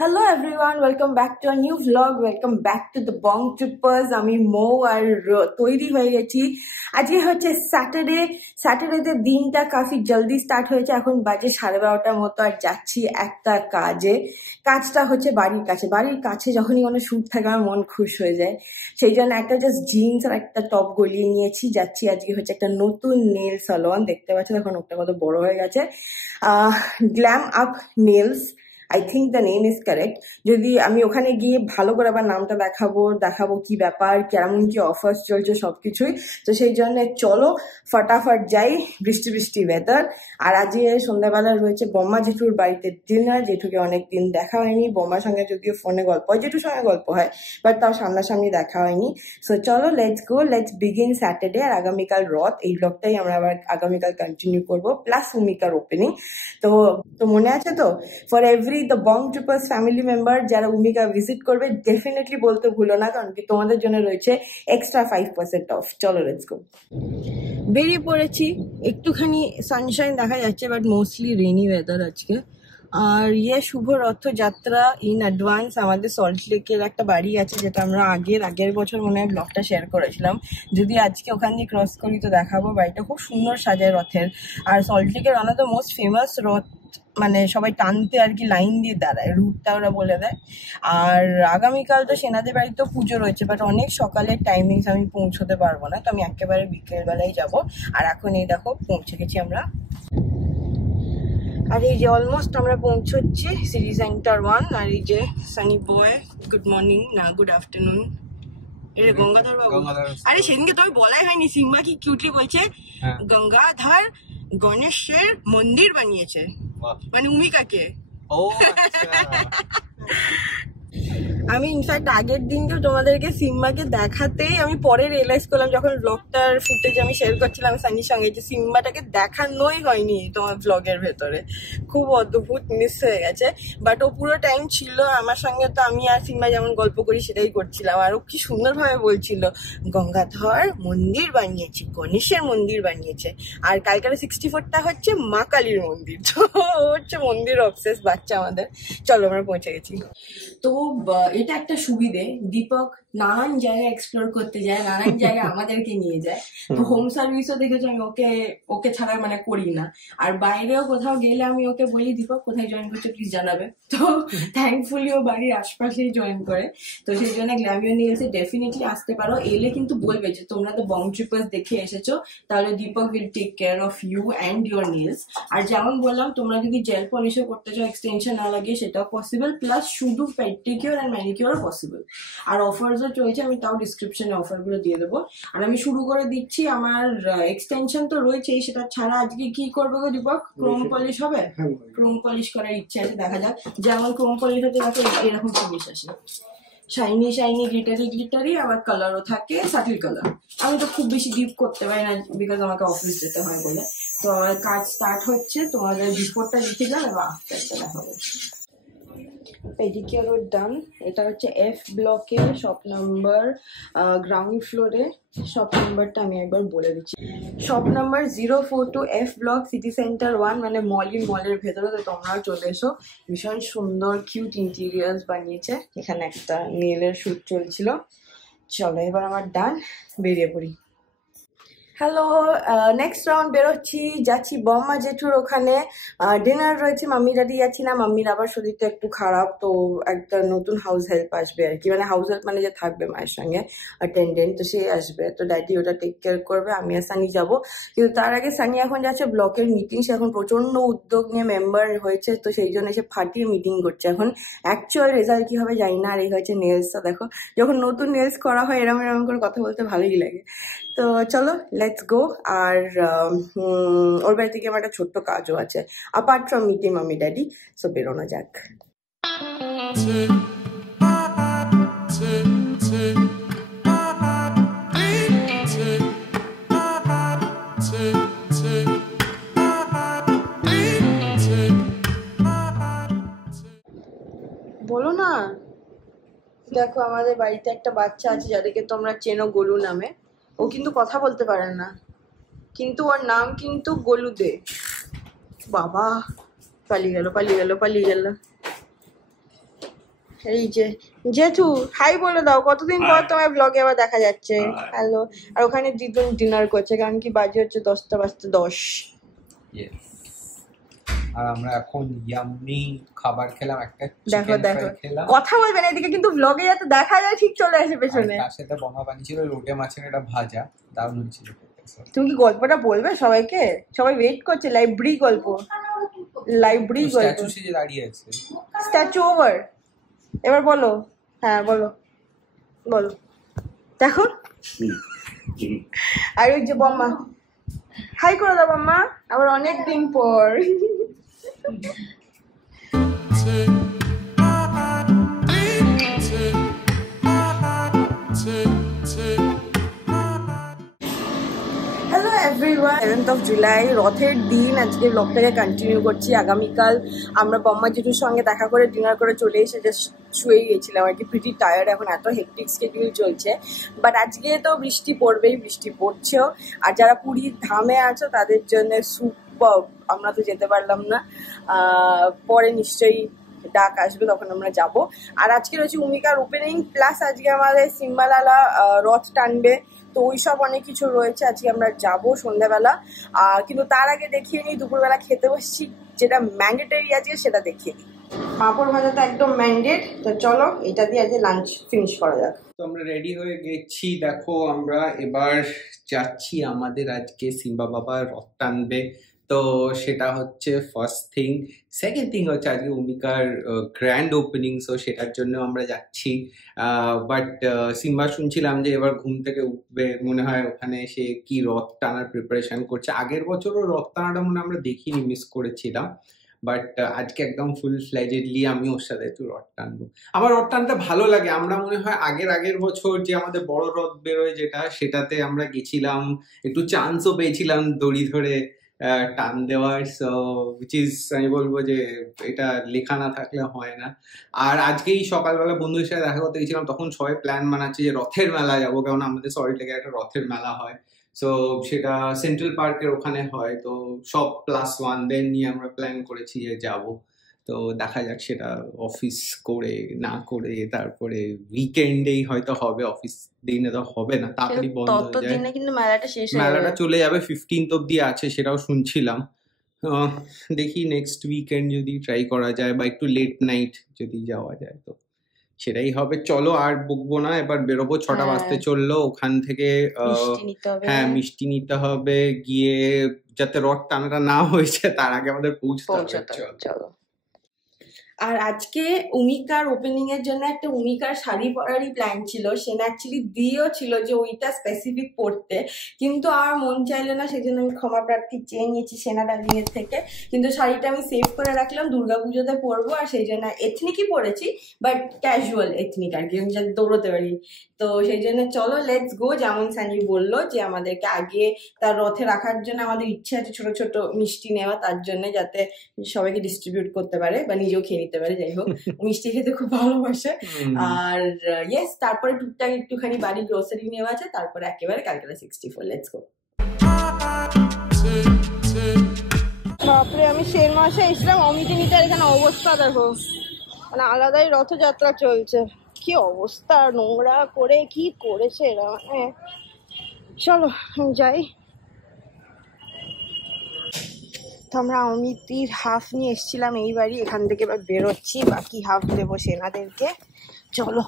Hello everyone, welcome back to a new vlog. Welcome back to the Bong Trippers. আমি মৌ আর তৈরি হয়ে গেছি। আজকে হচ্ছে স্যাটারডেতে দিনটা কাফি জলদি স্টার্ট হয়েছে। এখন বাজে 12:30টার মতো আর যাচ্ছি একটা কাজটা হচ্ছে বাড়ির কাছে যখনই কোনো শ্যুট থাকে আমার মন খুশ হয়ে যায়। সেই জন্য একটা জাস্ট জিন্স আর একটা টপ গলিয়ে নিয়েছি। যাচ্ছি আজকে হচ্ছে একটা নতুন নেল সালন, দেখতে পাচ্ছেন এখন ওটা কত বড় হয়ে গেছে, glam up nails. I think the name is correct. যদি আমি ওখানে গিয়ে ভালো করে আবার নামটা দেখাবো কি ব্যাপার, কেমন কি অফার্স চলছে সবকিছুই। তো সেই জন্য চলো ফটাফট যাই, বৃষ্টি ওয়েদার। আর আজকে সন্ধ্যাবেলা রয়েছে বম্মা জেঠুর বাড়িতে ডিনার। জেঠুকে অনেকদিন দেখা হয়নি, বম্মার সঙ্গে যদিও ফোনে গল্প হয়, জেঠুর সঙ্গে গল্প হয়, বাট তাও সামনাসামনি দেখা হয়নি। সো চলো লেটস বিগিন স্যাটারডে। আর আগামীকাল রথ, এই ব্লগটাই আমরা আবার আগামীকাল কন্টিনিউ করবো, প্লাস উমিকার ওপেনিং। তো মনে আছে তো, for every the bong trippers family member যারা উমিকা ভিজিট করবে ডেফিনেটলি বলতে ভুলো না, কারণ কি তোমাদের জন্য রয়েছে এক্সট্রা 5% অফ। চলো লেটস গো। বেরিয়ে পড়েছি, একটুখানি সানশাইন দেখা যাচ্ছে বাট মোস্টলি রেনি ওয়েদার আজকে। আর শুভ রথযাত্রা ইন অ্যাডভান্স। আমাদের সল্ট লেকের একটা বাড়ি আছে যেটা আমরা আগের বছর মনে হয় ব্লগটা শেয়ার করেছিলাম। যদি আজকে ওখান দিয়ে ক্রস করি তো দেখাবো। বাড়িটা খুব সুন্দর সাজায় রথের। আর সল্ট লেকের one of the most famous রথ, মানে সবাই টানতে আর কি লাইন দিয়ে দাঁড়ায়, রুটটা ওরা বলে দেয়। আর আগামীকাল তো সেনাদের বাড়িতেও পুজো রয়েছে, বাট অনেক সকালের টাইমিংস আমি পৌঁছতে পারবো না, তো আমি একেবারে বিকেলবেলায় যাব। আর এখন এই দেখো পৌঁছে গেছি আমরা। আর এই যে অলমোস্ট আমরা পৌঁছচ্ছি সিটি সেন্টার 1। আর এই যে সানি বয়, গুড মর্নিং না গুড আফটারনুন। এটা গঙ্গাধর বাবু। আরে সেদিনকে তো বলাই হয়নি, সিম্বা কি কিউটলি বলছে গঙ্গাধর গণেশের মন্দির বানিয়েছে, মানে উমিকাকে। আমি ইনফ্যাক্ট আগের দিনকে তোমাদেরকে সিম্বাকে দেখাতেই আমি পরে রিয়েলাইজ করলাম, যখন ব্লগটার ফুটেজ আমি শেয়ার করছিলাম সানির সঙ্গে, যে সিম্বাটাকে দেখানোই হয়নি তোমার ব্লগের ভেতরে। খুব অদ্ভুত মিস হয়ে গেছে, বাট ও পুরো টাইম ছিল আমার সঙ্গে। তো আমি আর সিম্বা যেমন গল্প করি সেটাই করছিলাম। আর ও কি সুন্দরভাবে বলছিল গঙ্গাধর মন্দির বানিয়েছে, গণেশের মন্দির বানিয়েছে। আর কালকারে 64টা হচ্ছে মা কালীর মন্দির। তো ও হচ্ছে মন্দির অবসেস বাচ্চা আমাদের। চলো আমরা পৌঁছে গেছি। তো এটা একটা সুবিধে, দীপক নানান জায়গায় এক্সপ্লোর করতে যায়, নানান জায়গায় আমাদেরকে নিয়ে যায়। তো হোম সার্ভিসও দেখেছো আমি ওকে ছাড়া মানে করি না। আর বাইরেও কোথাও গেলে আমি ওকে বলি দীপক কোথায় জয়েন করছো প্লিজ জানাবে। তো থ্যাঙ্কফুলি ও বাড়ির আশপাশেই জয়েন করে। তো সেই জন্য গ্ল্যামিও নেলসে ডেফিনেটলি আসতে পারো। এলে কিন্তু বলবে যে তোমরা তো বং ট্রিপার্স দেখে এসেছো, তাহলে Deepak will take care of you and your nails. আর যেমন বললাম, তোমরা যদি জেল পলিশও করতে চাও এক্সটেনশন না লাগিয়ে সেটাও পসিবল, প্লাস শুধু পেডিকিউর অ্যান্ড ম্যানিকিউরও পসিবল। আর অফারসও চলছে, আমি তাও ডিসক্রিপশনে অফারগুলো দিয়ে দেবো। আর আমি শুরু করে দিচ্ছি, আমার এক্সটেনশন তো রয়েছেই, সেটা ছাড়া আজকে কি করবো গো দীপক? ক্রোম পলিশ হবে, ক্রোম পলিশ করার ইচ্ছে আছে, দেখা যাক। যেমন ক্রোম পলিশ হচ্ছে দেখো এরকম পলিশ আসে, শাইনি গ্লিটারি, আবার কালারও থাকে সাটিল কালার। আমি তো খুব বেশি ডিপ করতে পারি না বিকজ আমাকে অফিস যেতে হয় বলে। তো আমার কাজ স্টার্ট হচ্ছে, তোমাদের বিফোরটা লিখে যান এবং আফটারটা দেখাবো। পেডিকিউর ডান। এটা হচ্ছে এফ ব্লকে, শপ নাম্বার গ্রাউন্ড ফ্লোরে। শপ নাম্বারটা আমি একবার বলে দিচ্ছি, shop number 042 F block, city centre 1, মানে মলের ভেতরে। তো তোমরাও চলে এসো। ভীষণ সুন্দর কিউট ইন্টেরিয়ার্স বানিয়েছে। এখানে একটা নেলের শুট চলছিল। চলো এবার আমার ডান, বেরিয়ে পড়ি। হ্যালো, নেক্সট রাউন্ড বেরোচ্ছি, যাচ্ছি বম্মা জেঠুর ওখানে। ডিনার রয়েছে, মাম্মি ড্যাডি যাচ্ছি না, মাম্মির আবার শরীরটা একটু খারাপ। তো একটা নতুন হাউস হেল্প আসবে আর কি, মানে হাউস হেল্প মানে যে থাকবে মায়ের সঙ্গে অ্যাটেন্ডেন্ট, তো সে আসবে। তো ড্যাডি ওটা টেক কেয়ার করবে, আমি আর সানি যাবো। কিন্তু তার আগে সানি এখন যাচ্ছে ব্লকের মিটিং। সে এখন প্রচন্ড উদ্যোগ নিয়ে মেম্বার হয়েছে, তো সেই জন্য সে ফাটিয়ে মিটিং করছে। এখন অ্যাকচুয়াল রেজাল্ট কি হবে জানি না। আর এই হয়েছে নেলসটা দেখো, যখন নতুন নেলস করা হয় এরকম করে কথা বলতে ভালোই লাগে। তো চলো লেটস গো। আর ওর বাড়ি থেকে আমার একটা ছোট্ট কাজও আছে apart from meeting mummy daddy. So বেরোনো যাক। বলো না। দেখো আমাদের বাড়িতে একটা বাচ্চা আছে যাদেরকে তোমরা চেনো গোলু নামে। ও কিন্তু কথা বলতে পারে না, কিন্তু ওর নাম কিন্তু গোলু দে। বাবা পালিয়ে গেল। এই যে জেঠু হাই বলে দাও, কতদিন পর তোমার ব্লগে আবার দেখা যাচ্ছে। হ্যালো। আর ওখানে দিদুন ডিনার করছে, কারণ কি বাজে হচ্ছে 10টা বাজতে 10। আর আমরা এখন ইয়াম্মি খাবার খেলাম, একটা দেখো দেখো কথা বলবেন এদিকে, কিন্তু ব্লগে যাতে দেখা যায় ঠিক চলে আসে পেছনে। তার সাথে বোমা বানিয়েছিল লোটে মাছের একটা ভাজা, দারুণ হয়েছিল। তুমি কি গল্পটা বলবে সবাইকে? সবাই ওয়েট করছে, লাইব্রেরি গল্প, লাইব্রেরি গল্প। স্ট্যাচু সেজে দাঁড়িয়ে আছে, স্ট্যাচু ওভার। এবার বলো, হ্যাঁ বলো বলো। দেখো আর ওই যে বম্মা, হাই করে দাও বম্মা, আবার অনেক দিন পর। Hello everyone, 7th of July রথের দিন। আজকে ব্লগটাকে কন্টিনিউ করছি। আগামীকাল আমরা বম্মা জেঠুর সঙ্গে দেখা করে ডিনার করে চলে এসে জাস্ট শুয়ে গেছিলাম আর কি, প্রিটি টায়ার্ড। এখন এত হেক্টিক স্কেডিউল চলছে, বাট আজকে তো বৃষ্টি পড়বেই, বৃষ্টি পড়ছেও। আর যারা পুরীর ধামে আছো তাদের জন্য সুপার, আমরা তো যেতে পারলাম না, পরে নিশ্চয়ই ডাক আসবে, তখন আমরা যাব। আর আজকে রয়েছে উমিকার ওপেনিং, প্লাস আজকে আমাদের সিম্বালালা রথ টানবে, তো ওই সব অনেক কিছু রয়েছে। আজকে আমরা যাব সন্ধ্যাবেলা, কিন্তু তার আগে দেখিয়ে নিই দুপুরবেলা খেতে বসছি, যেটা ম্যান্ডেটারি আছে সেটা দেখিয়ে দিই। পাঁপড় ভাজা তো একদম ম্যান্ডেট, তো চলো এটা দিয়ে আজকে লাঞ্চ ফিনিশ করা যাক। তো আমরা রেডি হয়ে গেছি, দেখো আমরা এবার যাচ্ছি, আমাদের আজকে সিম্বা বাবা রথ টানবে, তো সেটা হচ্ছে ফার্স্ট থিং। সেকেন্ড থিং হচ্ছে আজকে উমিকার গ্র্যান্ড ওপেনিং, সো সেটার জন্য আমরা যাচ্ছি। বাট সিম্বা শুনছিলাম যে এবার ঘুম থেকে উঠবে, মনে হয় ওখানে সে কি রথ টানার প্রিপারেশন করছে। আগের বছরও রথ টানাটা মনে আমরা দেখিনি, মিস করেছিলাম, বাট আজকে একদম ফুল ফ্লেজেডলি আমি ওর সাথে একটু রথ টানবো। আমার রথ টানতে ভালো লাগে। আমরা মনে হয় আগের বছর যে আমাদের বড় রথ বেরোয় যেটা, সেটাতে আমরা গেছিলাম, একটু চান্সও পেয়েছিলাম দড়ি ধরে টান দেওয়ার। সো উইচ ইজ, আমি বলবো যে এটা লেখা না থাকলে হয় না। আর আজকেই সকালবেলা বন্ধুদের সাথে দেখা করতে গেছিলাম, তখন সবাই প্ল্যান বানাচ্ছে যে রথের মেলা যাবো, কারণ আমাদের সল্টলেকে একটা রথের মেলা হয়। সো সেটা সেন্ট্রাল পার্কের ওখানে হয়, তো সব +1দের নিয়ে আমরা প্ল্যান করেছি যে যাবো। তো দেখা যাক সেটা অফিস করে না করে, তারপরে উইকেন্ডেই হয়তো হবে, অফিস দিনে তো হবে না, তাড়াতাড়ি বন্ধ হয়ে যায়। কিন্তু মেলাটা শেষ হয়ে মেলাটা চলে যাবে 15th অব্দি আছে, সেটাও শুনছিলাম। দেখি নেক্সট উইকেন্ড যদি ট্রাই করা যায়, বা একটু লেট নাইট যদি যাওয়া যায়, তো সেটাই হবে। চলো আর বকবো না, এবার বেরোবো, 6টা বাজতে চললো। ওখান থেকে হ্যাঁ মিষ্টি নিতে হবে, গিয়ে যাতে রথ টানাটা না হয়েছে তার আগে আমাদের পৌঁছতে হবে। চলো। আর আজকে উমিকার ওপেনিং এর জন্য একটা উমিকার শাড়ি পরারই প্ল্যান ছিল, সেটা অ্যাকচুয়ালি দিয়েও ছিল যে ওইটা স্পেসিফিক পরতে, কিন্তু আমার মন চাইলো না, সেই জন্য আমি ক্ষমা প্রার্থী চেয়ে নিয়েছি সেনা ডার্লিং এর থেকে। কিন্তু শাড়িটা আমি সেভ করে রাখলাম, দুর্গাপুজোতে পরবো, আর সেই জন্য এথনিকই পরেছি, বাট ক্যাজুয়াল এথনিক আর কি, আমি যাতে দৌড়তে পারি। তো সেই জন্য চলো লেটস গো। যেমন সানি বললো যে আমাদেরকে আগে তার রথে রাখার জন্য আমাদের ইচ্ছে আছে ছোট ছোট মিষ্টি নেওয়া, তার জন্য যাতে সবাইকে ডিস্ট্রিবিউট করতে পারে বা নিজেও খেয়ে নিতে পারে। যাই হোক, মিষ্টি খেতে খুব ভালোবাসে। আর ইয়েস, তারপরে টুকটাক একটুখানি বাড়ি গ্রোসারি নেওয়া আছে, তারপরে একেবারে ক্যালকাটা 64। Let's go. বাপরে, আমি শের মাসে এসলাম অমিতি নিতে, এখানে অবস্থা দেখো, মানে আলাদাই রথযাত্রা চলছে, কি অবস্থা, নোংরা করে কি করেছে এরা। মানে চলো যাই। তো আমরা অমিতির হাফ নিয়ে এসেছিলাম এই বাড়ি, এখান থেকে এবার বেরোচ্ছি, বাকি হাফ দেবো সেনাদেরকে। চলো,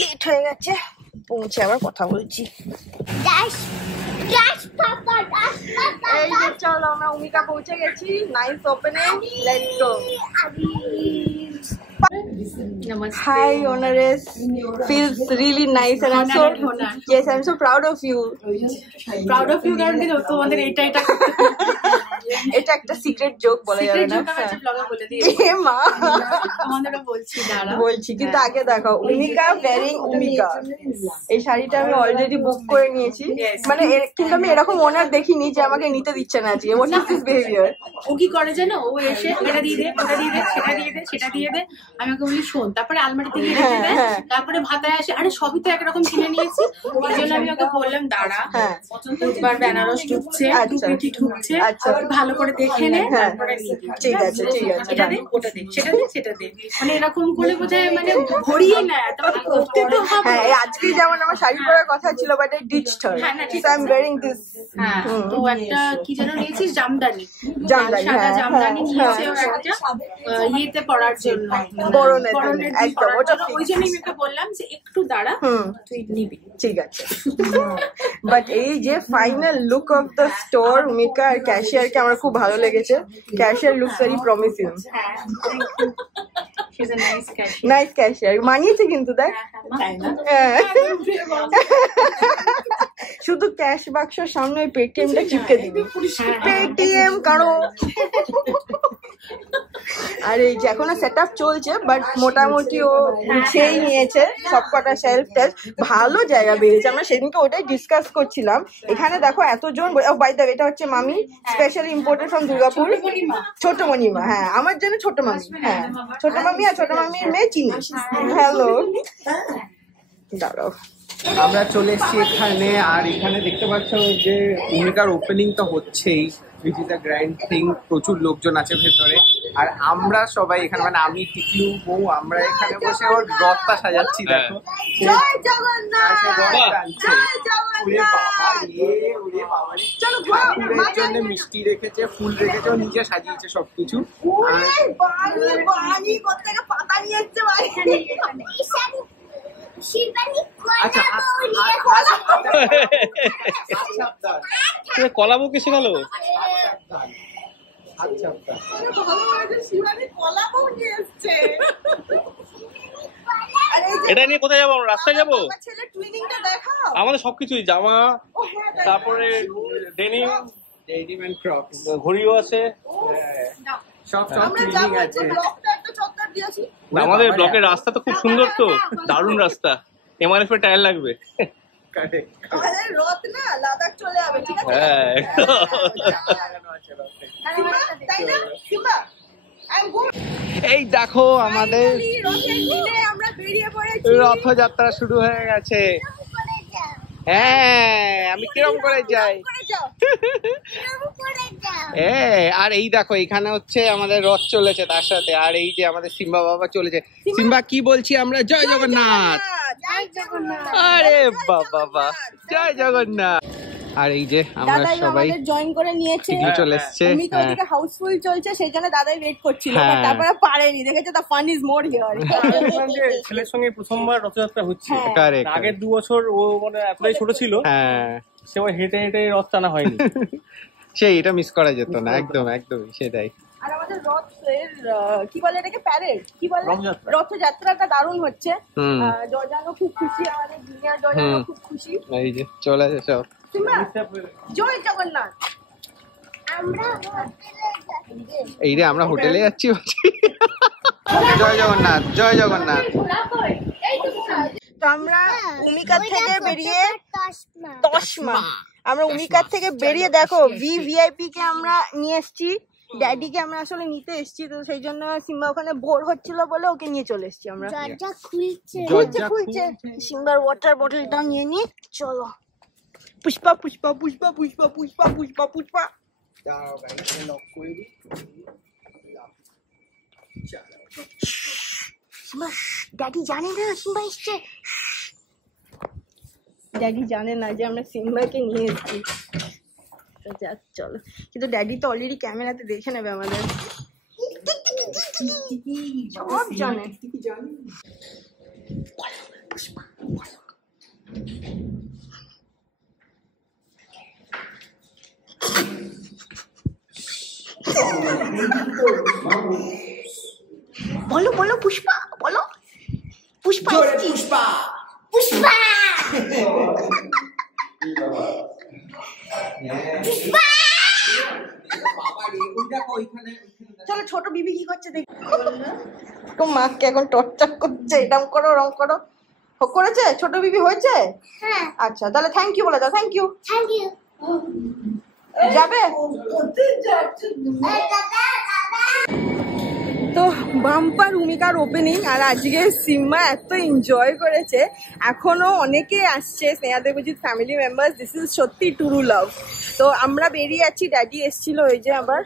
লেট হয়ে গেছে, পৌঁছে আবার কথা বলছি। এই যে চলো, আমরা উমিকা পৌঁছে গেছি, nice opening, let's go. Hi, Honoris. Feels really nice, and I'm so yes, I'm so proud of you. Proud of you, কারণ কি তোমাদের এটা এটা একটা সিক্রেট জোক বলা যাবে না, ব্লগে বলে দিই। এ মা, তোমাদেরও বলছি, দাঁড়া বলছি, কিন্তু আগে দেখো উমিকা ওয়্যারিং উমিকা, এই শাড়িটা আমি অলরেডি বুক করে নিয়েছি, মানে কিন্তু আমি এরকম ওনার দেখিনি যে আমাকে নিতে দিচ্ছে না আজকে। What is this behaviour? ও কি করে জানো, ও এসে এটা দিয়ে দে, ওটা দিয়ে দে, সেটা দিয়ে দে, সেটা দিয়ে দে, আমি ওকে বলি শোন, তারপরে আলমারিতে গিয়ে রেখে দেয়, তারপরে ভাতায় আসে, আরে সবই তো একরকম কিনে নিয়েছি। এই জন্য আমি ওকে বললাম দাঁড়া, এবার বেনারস ঢুকছে, টুকরিটি ঢুকছে, ভালো করে দেখে নে, তারপরে নিবি। ঠিক আছে ঠিক আছে। এটা দে, ওটা দে, সেটা দে, সেটা দে, মানে এরকম করে বোধহয় মানে ভরিয়ে নেয়, তারপরে করতে তো হবে। হ্যাঁ আজকে যেমন আমার শাড়ি পরার কথা ছিল, but I ditched her, so I am wearing this. হ্যাঁ, তো একটা কি যেন নিয়েছিস, জামদানি, জামদানি, সাদা হ্যাঁ, জামদানি হ্যাঁ, নিয়েছে ওর একটা ইয়েতে পরার জন্য, বরণের বরণের দিন একদম, পরার ওটা জন্য। ওই জন্যই আমি ওকে বললাম যে একটু দাঁড়া, তুই নিবি। ঠিক আছে। বাট এই যে final look of the store, Umika আর ক্যাশিয়ারকে আমার খুব ভালো লেগেছে। Cashier looks very promising. She's a nice cashier. Nice cashier, মানিয়েছে কিন্তু দেখ। হ্যাঁ। শুধু ক্যাশ বাক্সের সামনে ওই পেটিএমটা চিপকে দিবি, পেটিএম কারো। আর এই যে এখনো সেট আপ চলছে, বাট মোটামুটি ও গুছিয়েই নিয়েছে সবকটা শেলফ টেলফ। ভালো জায়গা বেরিয়েছে, আমরা সেদিনকে ওটাই ডিসকাস করছিলাম। এখানে দেখো এতজন, বাই দ্য ওয়ে এটা হচ্ছে মামি, স্পেশালি ইম্পোর্টেড ফ্রম দুর্গাপুর, ছোট মণিমা। হ্যাঁ আমার জন্য ছোট মামি, হ্যাঁ ছোট মামি আর ছোট মামির মেয়ে চিনি। হ্যালো, দাঁড়াও। আমরা চলে এসেছি এখানে, আর এখানে দেখতে পাচ্ছ যে ভূমিকার ওপেনিং তো হচ্ছেই, which is a grand thing. প্রচুর লোকজন আছে ভেতরে, আর আমরা সবাই এখানে, মানে আমি টিকলু বউ, আমরা এখানে বসে ওর রথটা সাজাচ্ছি। দেখো জয় জগন্নাথ, চলো ফুলের জন্য মিষ্টি রেখেছে, ফুল রেখেছে, ও নিজে সাজিয়েছে সবকিছু। পাতা নিয়ে এসছে ভাই। কলাবো কে শেখালো? এটা নিয়ে কোথায় যাবো? রাস্তায় যাবো? আমাদের সবকিছুই, জামা, তারপরে ডেনিম, ঘড়িও আছে, আমাদের ব্লকের রাস্তা তো খুব সুন্দর, তো দারুণ রাস্তা। এমআরএফ এর টায়ার লাগবে। হ্যাঁ এই দেখো আমাদের রথযাত্রা শুরু হয়ে গেছে। হ্যাঁ আমি কিরম করে যাই। আর এই দেখো এখানে হচ্ছে আমাদের রথ চলেছে তার সাথে, আর এই যে আমাদের সিম্বা বাবা চলেছে। সিম্বা কি বলছি আমরা? জয় জগন্নাথ। আরে বাবা, জয় জগন্নাথ। আর এই যে আমরা সবাই জয়েন করে নিয়েছে, চলে এসছে। হাউসফুল চলছে, সেই জন্য দাদাই ওয়েট করছিল, তারপরে পারেনি। দেখেছে the fun is more here. ছেলের সঙ্গে প্রথমবার রথযাত্রা হচ্ছে। আগের 2 বছর ও মানে এতটাই ছোট ছিল, সে হেঁটে হেঁটে রথ টানা হয়নি। সেই এটা মিস করা যেত না, একদম একদমই সেটাই। আর আমাদের রথের কি বলে এটাকে, প্যারেড কি বলে, রথযাত্রাটা দারুণ হচ্ছে। জর্জানো খুব খুশি, আমাদের জুনিয়র জর্জানো খুব খুশি। এই যে চলে আসে সব। জয় জগন্নাথ। এই রে আমরা হোটেলে যাচ্ছি। জয় জগন্নাথ, জয় জগন্নাথ। তো আমরা উমিকার থেকে বেরিয়ে তসমা, আমরা উমিকার থেকে বেরিয়ে দেখো ভিভিআইপি কে আমরা নিয়ে এসছি, ড্যাডিকে আমরা আসলে নিতে এসছি। তো সেই জন্য সিম্বা ওখানে বোর হচ্ছিল বলে ওকে নিয়ে চলে এসছি আমরা। খুলছে সিম্বার ওয়াটার বোতলটা নিয়ে নি। চলো পুষ্পা পুষ্পা পুষ্পা পুষ্পা পুষ্পা পুষ্পা পুষ্পা। ড্যাডি জানে না সিম্বা এসছে, ড্যাডি জানে না যে আমরা সিম্বাকে নিয়ে এসছি। যাক চলো, কিন্তু ড্যাডি তো অলরেডি ক্যামেরাতে দেখে নেবে আমাদের, সব জানে। বলো বলো পুষ্পা, বলো পুষ্পা, পুষ্পা পুষ্পা। চলো ছোট বিবি কি করছে দেখি। তো মাকে এখন টর্চার করছে, এরকম করো রং করো। করেছে ছোট বিবি, হয়েছে? আচ্ছা তাহলে থ্যাংক ইউ বলে দাও। Thank you. যাবে তো বাম্পার উমিকার ওপেনিং, আর আজকে সিম্মা এত এনজয় করেছে, এখনো অনেকে আসছে Sneha Debjit family members. This is সত্যি ট্রু লাভ। তো আমরা বেরিয়ে যাচ্ছি, ড্যাডি এসেছিল ওই যে আবার,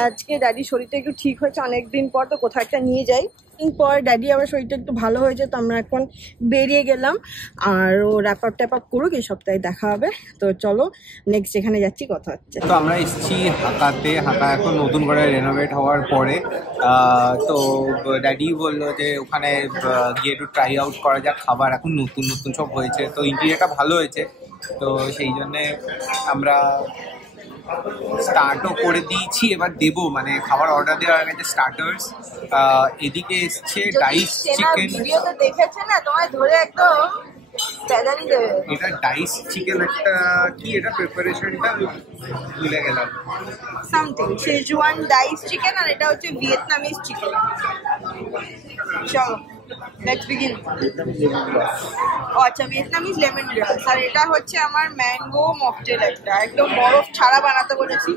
আজকে ড্যাডি শরীরটা একটু ঠিক হয়েছে অনেকদিন পর, তো কোথাও একটা নিয়ে যাই। পর ড্যাডি আবার শরীরটা একটু ভালো হয়েছে, তো আমরা এখন বেরিয়ে গেলাম। আর ও র্যাপ আপ ট্যাপ আপ করুক, এই সপ্তাহে দেখা হবে। তো চলো নেক্সট যেখানে যাচ্ছি কথা হচ্ছে। তো আমরা এসেছি হাতাতে। হাতা এখন নতুন করে রেনোভেট হওয়ার পরে তো ড্যাডি বললো যে ওখানে গিয়ে একটু ট্রাই আউট করা যাক খাবার, এখন নতুন নতুন সব হয়েছে, তো ইন্টেরিয়রটা ভালো হয়েছে, তো সেই জন্যে আমরা স্টার্টও করে দিয়েছি, এবার দেবো, মানে খাবার অর্ডার দেওয়া হয়ে গেছে স্টার্টার্স। এদিকে এসছে ডাইস চিকেন, ভিডিওতে দেখেছে না তোমায় ধরে একদম প্যাদানি দেবে। এটা ডাইস চিকেন একটা, কি এটা প্রিপারেশনটা ভুলে গেলাম, সামথিং শেজওয়ান ডাইস চিকেন, আর এটা হচ্ছে ভিয়েতনামিজ চিকেন। চলো লেটস বিগিন। ও আচ্ছা, ভিয়েতনামিজ লেমন গ্রাস, আর এটা হচ্ছে আমার ম্যাঙ্গো মকটেল, একটা একদম বরফ ছাড়া বানাতে বলেছি।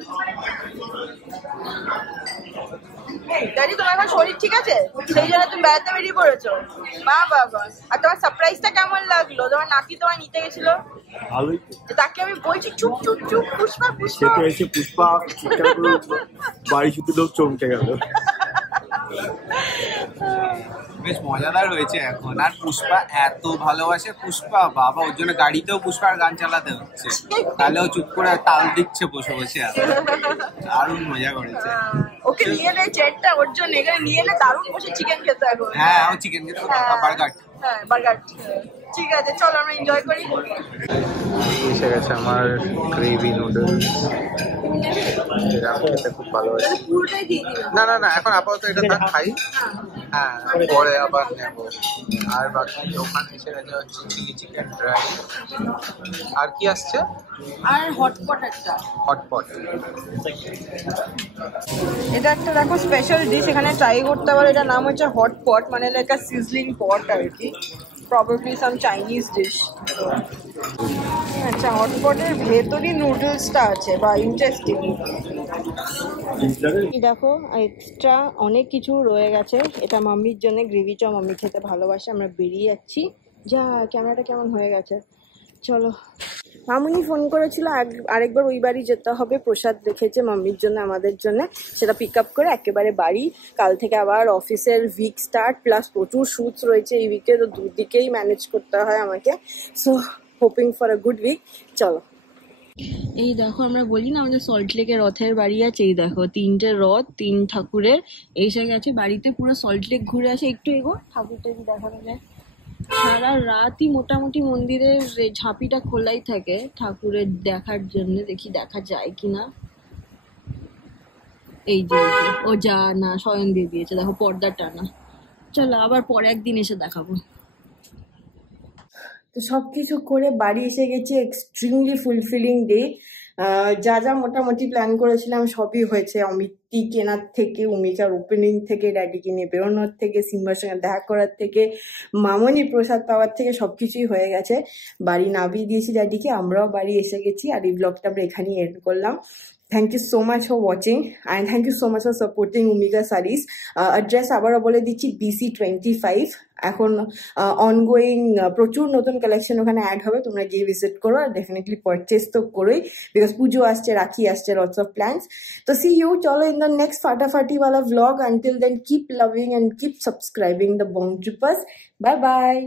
দাদি তোমার এখন শরীর ঠিক আছে, সেই জন্য তুমি বেড়াতে বেরিয়ে পড়েছো? বাহ বাহ বাহ। আর তোমার সারপ্রাইজটা কেমন লাগলো? তোমার নাতি তোমার নিতে গেছিল, ভালোই তো। তাকে আমি বলছি চুপ চুপ চুপ, পুষ্পা পুষ্পা, সেটা এসে পুষ্পা বাড়ি শুধু লোক চমকে গেল। বেশ মজাদার হয়েছে এখন। আর পুষ্পা এত ভালোবাসে, পুষ্পা বাবা, ওর জন্য গাড়িতেও পুষ্পার গান চালাতে হচ্ছে, তাহলেও চুপ করে তাল দিচ্ছে বসে বসে, দারুণ মজা করেছে। ওকে নিয়ে নে চেটটা, ওর জন্য এখানে নিয়ে নে, দারুণ বসে চিকেন খেতে এখন। হ্যাঁ, ও চিকেন খেতে, বার্গার। হ্যাঁ বার্গার, ঠিক আছে চলো আমরা এনজয় করি। এসে গেছে আমার গ্রেভি নুডলস, এটা খেতে খুব ভালো হয়েছে। পুরোটাই দিয়ে দিলাম। না না না, এখন আপাতত এটা না খাই, হ্যাঁ পরে আবার নেব। আর বাকি ওখানে এসে গেছে হচ্ছে চিলি চিকেন ড্রাই, আর কি আসছে, আর হটপট একটা, হটপট। এটা একটা দেখো স্পেশাল ডিশ, এখানে ট্রাই করতে পারো। এটা নাম হচ্ছে হটপট, মানে লাইক আ সিজলিং পট আর কি, প্রবাবলি সাম চাইনিজ ডিশ। আচ্ছা, হটপটের ভেতরই নুডলসটা আছে, বা ইন্টারেস্টিং। দেখো এক্সট্রা অনেক কিছু রয়ে গেছে, এটা মাম্মির জন্য গ্রেভি চা, মাম্মি খেতে ভালোবাসে। আমরা বেরিয়ে যাচ্ছি, যা ক্যামেরাটা কেমন হয়ে গেছে। চলো, মামুনি ফোন করেছিল আরেকবার ওই বাড়ি যেতে হবে, প্রসাদ রেখেছে মাম্মির জন্য আমাদের জন্য, সেটা পিক আপ করে একেবারে বাড়ি। কাল থেকে আবার অফিসের উইক স্টার্ট, প্লাস প্রচুর শুটস রয়েছে এই উইকে, তো দুদিকেই ম্যানেজ করতে হয় আমাকে। So hoping for a good week. চলো, এই দেখো আমরা বলি না আমাদের সল্টলেকের রথের বাড়ি আছে, এই দেখো 3টে রথ, 3 ঠাকুরের এসে গেছে বাড়িতে। পুরো সল্টলেক ঘুরে আসে, একটু এগো ঠাকুরটা দেখানো যায়। সারা রাতই মোটামুটি মন্দিরের ঝাঁপিটা খোলাই থাকে ঠাকুরের দেখার জন্য, দেখি দেখা যায় কিনা। এই যে ও যা না শয়ন দিয়ে দিয়েছে, দেখো পর্দা টানা। চলো আবার পরে একদিন এসে দেখাবো। তো সবকিছু করে বাড়ি এসে গেছি, এক্সট্রিমলি ফুলফিলিং ডে। যা যা মোটামুটি প্ল্যান করেছিলাম সবই হয়েছে। অমিতটি কেনার থেকে, উমিকার ওপেনিং থেকে, ড্যাডিকে নিয়ে বেরোনোর থেকে, সিম্বার সঙ্গে দেখা করার থেকে, মামনি প্রসাদ পাওয়ার থেকে সবকিছুই হয়ে গেছে। বাড়ি নামিয়ে দিয়েছি ড্যাডিকে, আমরাও বাড়ি এসে গেছি। আর এই ব্লগটা আমরা এখানেই এন্ড করলাম। Thank you so much for watching and thank you so much for supporting Umika Sarees. Address আবারও বলে দিচ্ছি, BC25। এখন অনগোয়িং প্রচুর নতুন কালেকশন ওখানে অ্যাড হবে, তোমরা গিয়ে ভিজিট করো আর ডেফিনেটলি পারচেস তো করোই, বিকজ পুজো আসছে, রাখি আসছে, লটস অফ প্ল্যান্স। তো সি ইউ, চলো ইন দ্য নেক্সট ফাটাফাটি ওয়ালা vlog. Until then, keep loving and keep subscribing the Bong Trippers. Bye bye.